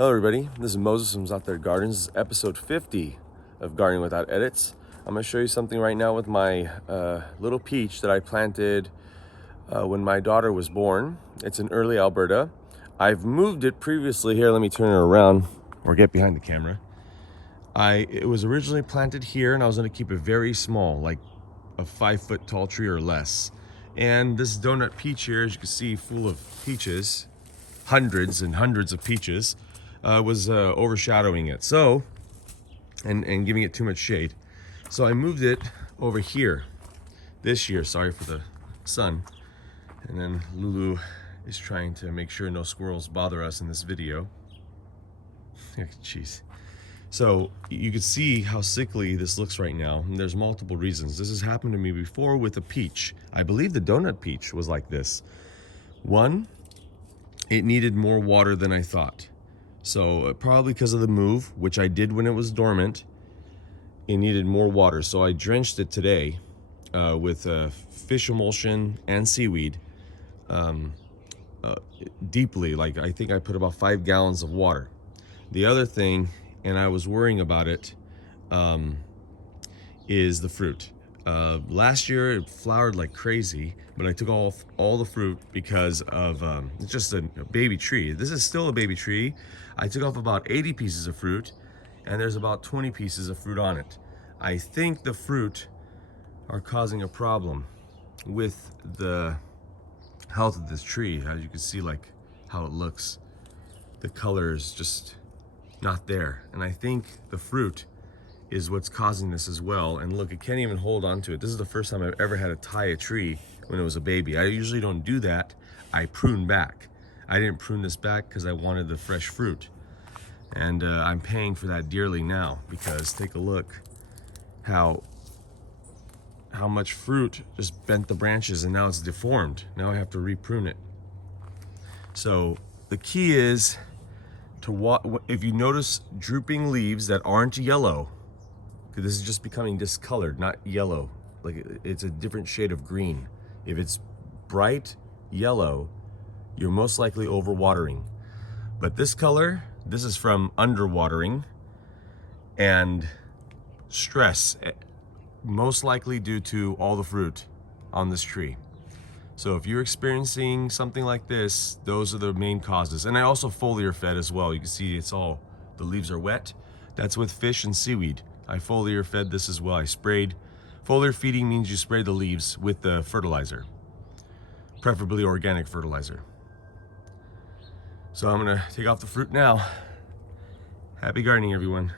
Hello everybody, this is Moses from Zaatargardens. This is episode 50 of Gardening Without Edits. I'm going to show you something right now with my little peach that I planted when my daughter was born. It's in early Alberta. I've moved it previously. Here, let me turn it around or get behind the camera. It was originally planted here and I was going to keep it very small, like a 5-foot tall tree or less. And this donut peach here, as you can see, full of peaches, hundreds and hundreds of peaches, was overshadowing it, so and giving it too much shade. So I moved it over here this year. Sorry for the sun. And then Lulu is trying to make sure no squirrels bother us in this video. Jeez. So you can see how sickly this looks right now, and there's multiple reasons. This has happened to me before with a peach. I believe the donut peach was like this. One, it needed more water than I thought. So probably because of the move, which I did when it was dormant, it needed more water. So I drenched it today with fish emulsion and seaweed deeply. Like, I think I put about 5 gallons of water. The other thing, and I was worrying about it, is the fruit. Last year it flowered like crazy, but I took all the fruit because of it's just a baby tree. This is still a baby tree. I took off about 80 pieces of fruit, and there's about 20 pieces of fruit on it. I think the fruit are causing a problem with the health of this tree. As you can see, like how it looks, the color is just not there, and I think the fruit is what's causing this as well. And look, it can't even hold on to it. This is the first time I've ever had to tie a tree when it was a baby. I usually don't do that. I prune back. I didn't prune this back because I wanted the fresh fruit. And I'm paying for that dearly now, because take a look how much fruit just bent the branches, and now it's deformed. Now I have to reprune it. So the key is to if you notice drooping leaves that aren't yellow, because this is just becoming discolored, not yellow. Like, it's a different shade of green. If it's bright yellow, you're most likely overwatering. But this color, this is from underwatering and stress, most likely due to all the fruit on this tree. So if you're experiencing something like this, those are the main causes. And I also foliar fed as well. You can see the leaves are wet. That's with fish and seaweed. I foliar fed this as well. I sprayed. Foliar feeding means you spray the leaves with the fertilizer, preferably organic fertilizer. So I'm gonna take off the fruit now. Happy gardening, everyone.